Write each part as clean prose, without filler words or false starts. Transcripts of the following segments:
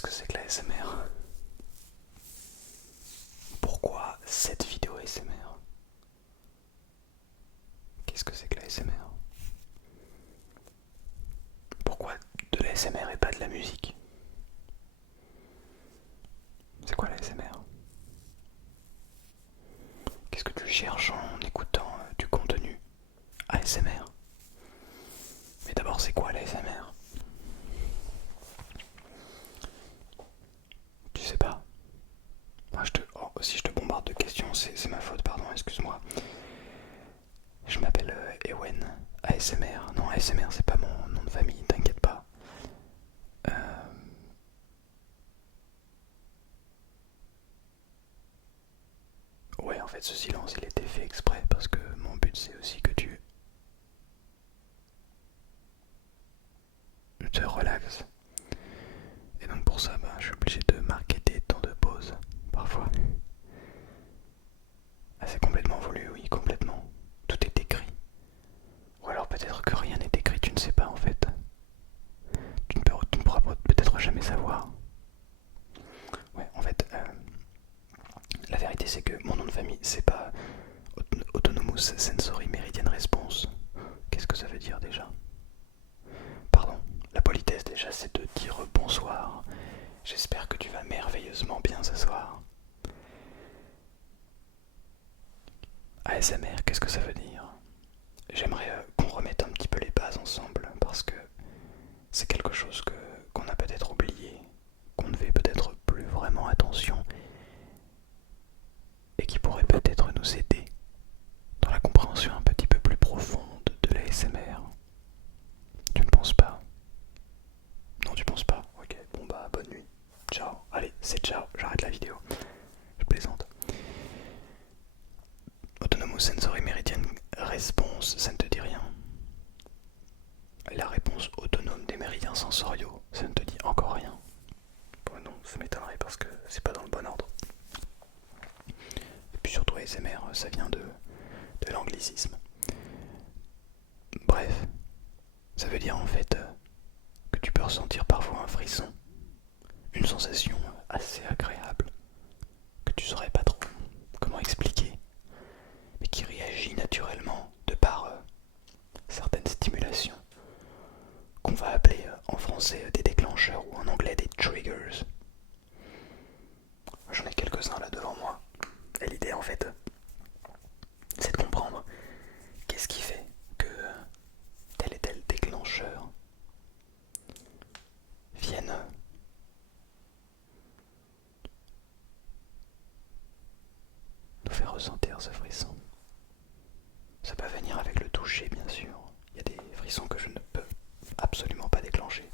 Qu'est-ce que c'est que la SMR? Pourquoi cette vidéo ASMR? Qu'est-ce que c'est que la SMR? Pourquoi de la SMR et pas de la musique? C'est quoi la SMR? Qu'est-ce que tu cherches en écoutant du contenu ASMR? Mais d'abord, c'est quoi la SMR? Tu sais pas? Si je te bombarde de questions, c'est ma faute, pardon, excuse-moi. Je m'appelle Ewen ASMR. Non, ASMR, c'est pas mon nom de famille, t'inquiète pas. Euh, Ouais, en fait, ce silence, il était fait exprès parce que mon but, c'est aussi que tu te relaxes. Et donc, pour ça, je suis obligé de marquer des temps de pause parfois. Ah, c'est complètement voulu, oui, complètement. Tout est écrit. Ou alors peut-être que rien n'est écrit, tu ne sais pas en fait. Tu ne pourras peut-être jamais savoir. Ouais, en fait, la vérité c'est que mon nom de famille, c'est pas Autonomous Sensory Meridian Response. Qu'est-ce que ça veut dire déjà? Pardon, la politesse déjà c'est de dire bonsoir. J'espère que tu vas merveilleusement bien ce soir. ASMR, qu'est-ce que ça veut dire? J'aimerais qu'on remette un petit peu les bases ensemble parce que c'est quelque chose qu'on a peut-être oublié, qu'on ne fait peut-être plus vraiment attention et qui pourrait peut-être nous aider dans la compréhension un petit peu plus profonde de la SMR. Tu ne penses pas? Non, tu penses pas? Ok, bon bah bonne nuit. Ciao. Allez, c'est ciao, j'arrête la vidéo. Je plaisante. Autonomous Sensory Meridian Response, ça ne te dit rien? La réponse autonome des méridiens sensoriaux, ça ne te dit encore rien? Bon non, ça m'étonnerait parce que c'est pas dans le bon ordre. Et puis surtout ASMR, ça vient de l'anglicisme. Bref, ça veut dire en fait que tu peux ressentir parfois un frisson, une sensation assez agréable, que tu saurais pas trop comment expliquer, mais qui réagit naturellement de par certaines stimulations qu'on va appeler en français des déclencheurs ou en anglais des triggers. J'en ai quelques-uns là devant moi. Et l'idée en fait, c'est de comprendre qu'est-ce qui fait que tel et tel déclencheur vienne nous faire ressentir ce frisson. Ça peut venir avec le toucher bien sûr. Il y a des frissons que je ne peux absolument pas déclencher.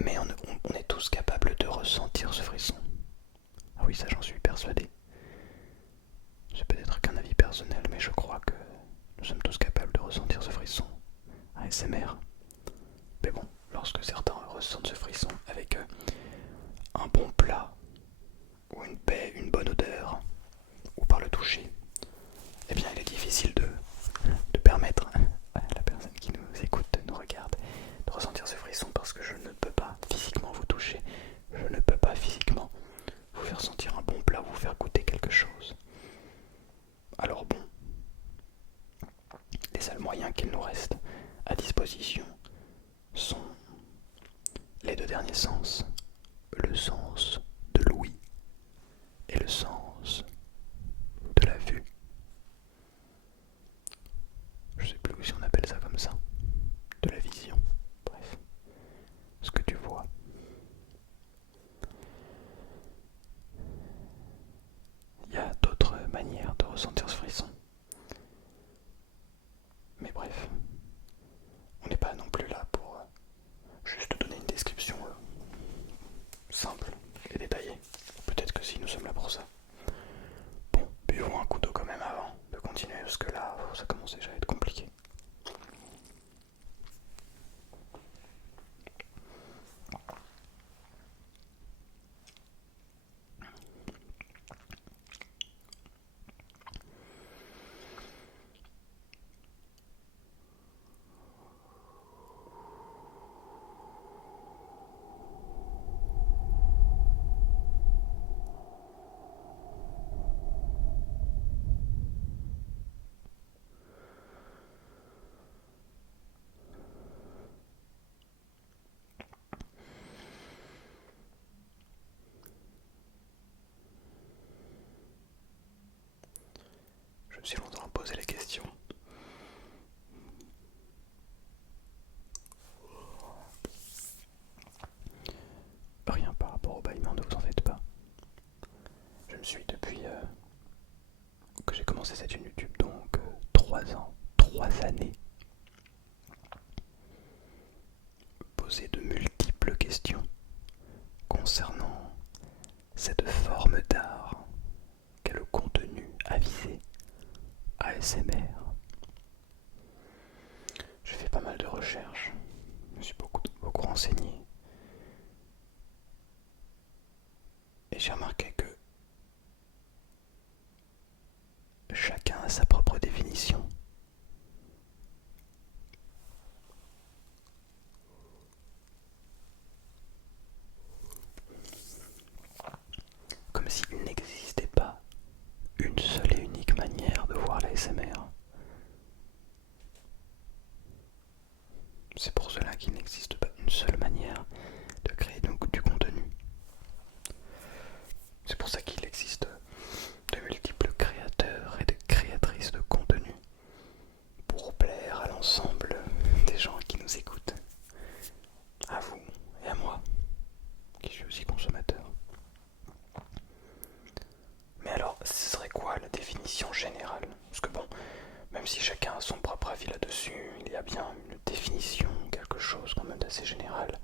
Mais on est tous capables de ressentir ce frisson. Ah oui, ça j'en suis persuadé. C'est peut-être qu'un avis personnel, mais je crois que nous sommes tous capables de ressentir ce frisson ASMR. Mais bon, lorsque certains ressentent ce frisson avec un bon plat, ou une paix, une bonne odeur, ou par le toucher, eh bien il est difficile de permettre à la personne qui nous écoute, nous regarde, de ressentir ce frisson parce que je ne peux pas physiquement vous toucher, je ne peux pas physiquement vous faire sentir un bon plat, vous faire goûter quelque chose. Alors bon, les seuls moyens qu'il nous reste à disposition sont les deux derniers sens, le sens de l'ouïe et le sens de la vue. Je sais plus si on appelle ça comme ça, de la vision, bref, ce que tu vois. Il y a d'autres manières de ressentir ce frisson. Mais bref, on n'est pas non plus là pour juste donner une description simple et détaillée. Peut-être que si, nous sommes là pour ça. Bon, buvons un coup d'eau quand même avant de continuer, parce que là, ça commence déjà à être compliqué. me suis longtemps posé la question. Rien par rapport au bâillement, ne vous en faites pas. Je me suis depuis que j'ai commencé cette chaîne YouTube, donc 3 ans, 3 années, posé de multiples questions concernant cette forme d'art qu'est le contenu avisé ASMR. J'ai fait pas mal de recherches, je me suis beaucoup renseigné et j'ai remarqué que chacun a sa propre définition. Comme s'il n'existait pas une seule et unique manière de voir l'ASMR. C'est pour cela qu'il n'existe pas une seule manière de créer du contenu. C'est pour ça qu'il existe de multiples créateurs et de créatrices de contenu pour plaire à l'ensemble des gens qui nous écoutent. À vous et à moi, qui suis aussi consommateur. Mais alors, ce serait quoi la définition générale? Parce que bon, même si chacun a son propre avis là-dessus, il y a bien une définition, quelque chose quand même d'assez général.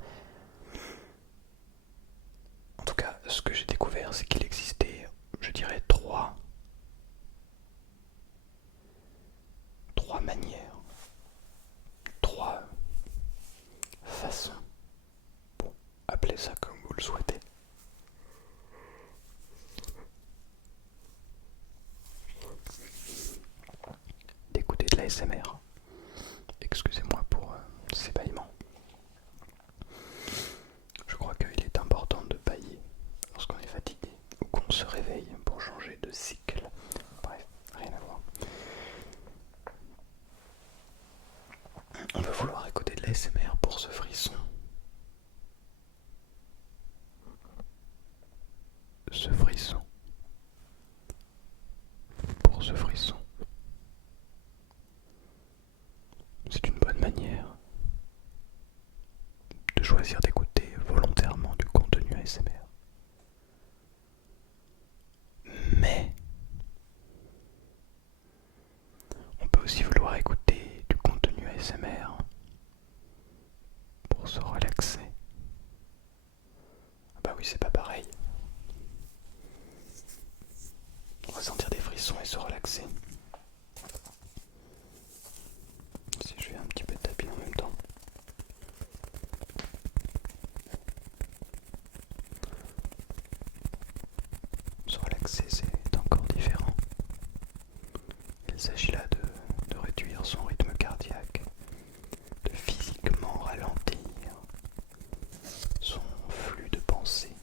En tout cas, ce que j'ai découvert, c'est qu'il existait, je dirais, trois manières, trois façons. Bon, appelez ça comme vous le souhaitez. D'écouter de l'ASMR. Excusez-moi pour ces bâillements. Je crois qu'il est important de bâiller lorsqu'on est fatigué ou qu'on se réveille pour changer de cycle. Bref, rien à voir. On va vouloir écouter de l'ASMR pour ce frisson. Ce frisson. Pour ce frisson. C'est une bonne manière de choisir d'écouter volontairement du contenu ASMR. Mais on peut aussi vouloir écouter du contenu ASMR pour se relaxer. Bah oui, c'est pas pareil. Ressentir des frissons et se relaxer. Si je fais un petit peu de tapis en même temps. Se relaxer, c'est encore différent. Il s'agit là de réduire son rythme cardiaque, de physiquement ralentir son flux de pensée,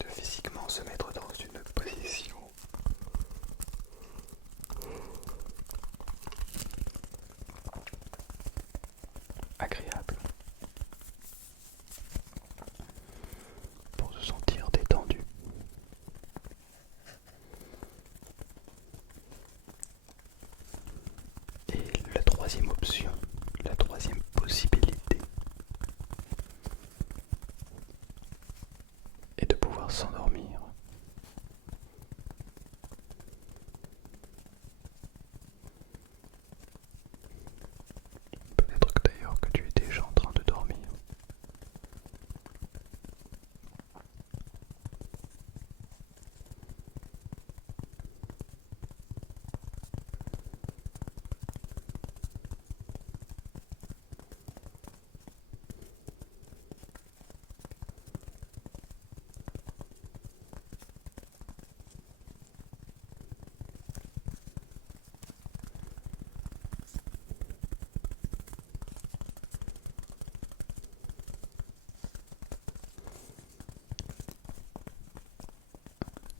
de physiquement se mettre dans une position agréable pour se sentir détendu. Et la troisième option, la troisième possibilité est de pouvoir s'endormir. Peut-être que d'ailleurs que tu es déjà en train de dormir.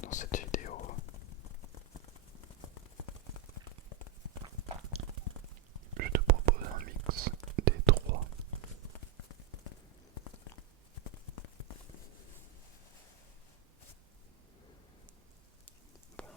Dans cette vidéo, je te propose un mix des trois. Bon,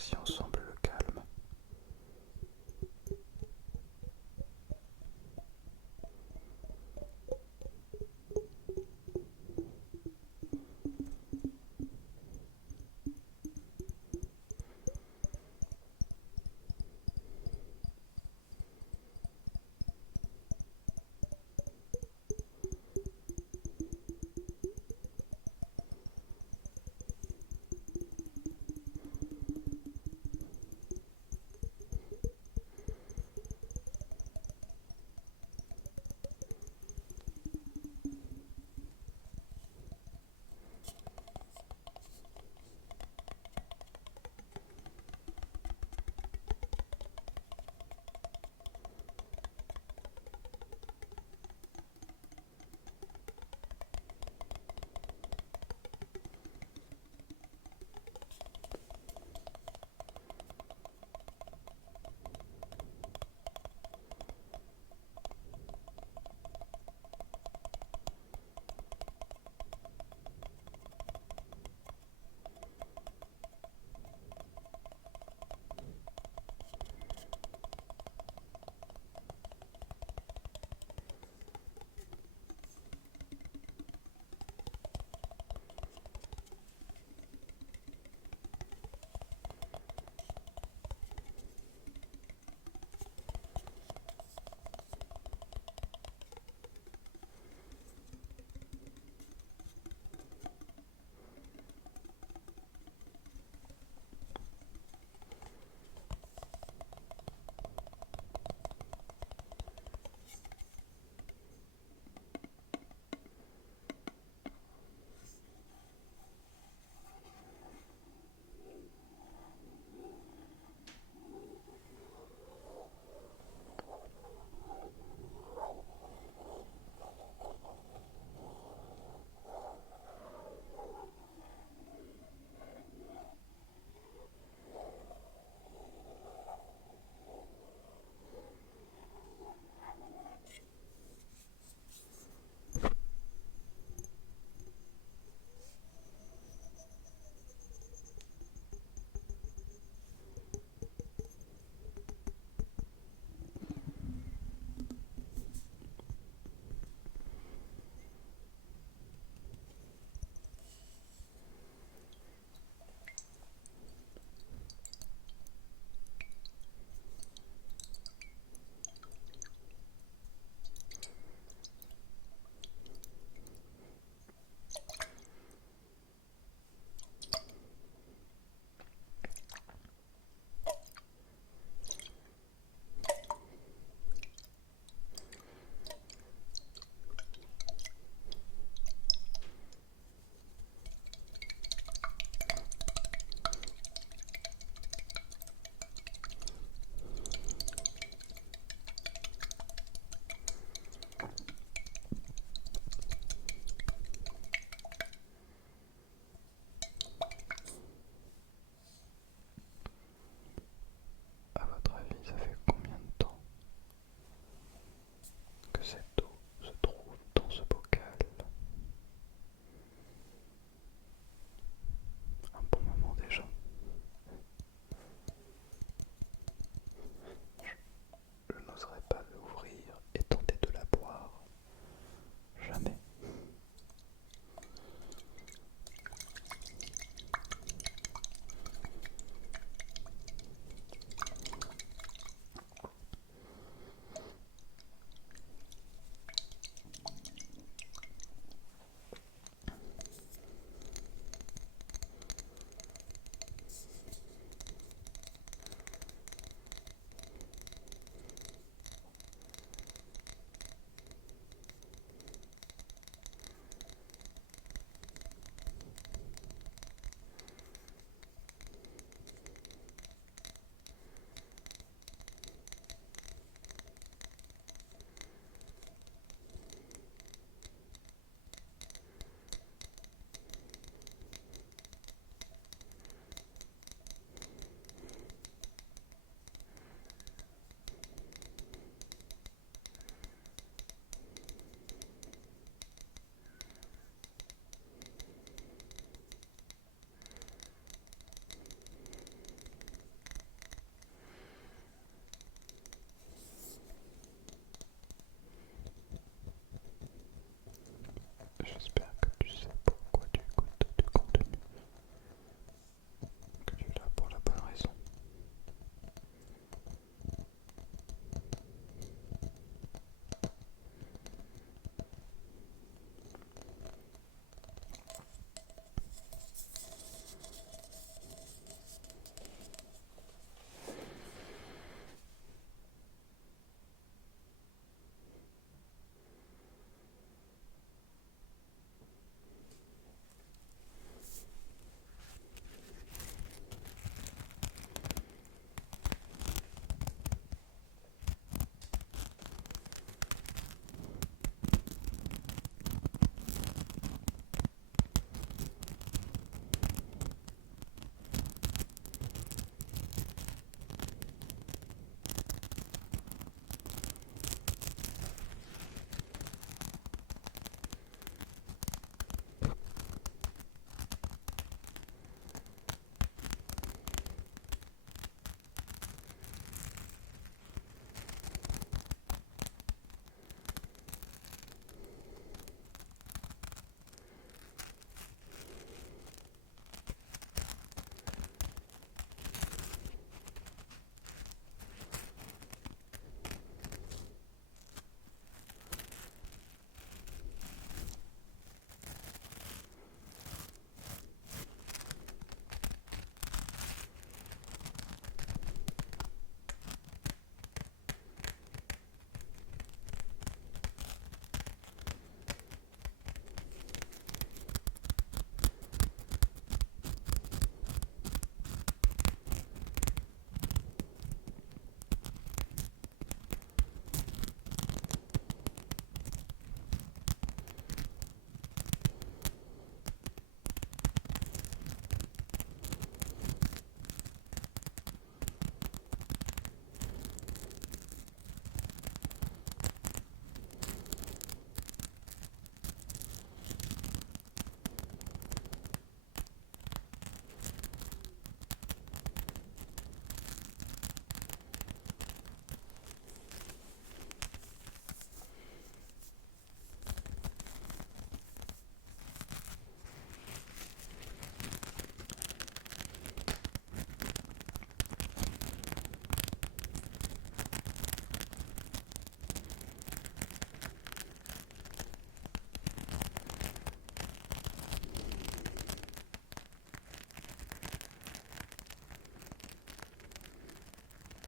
actions sont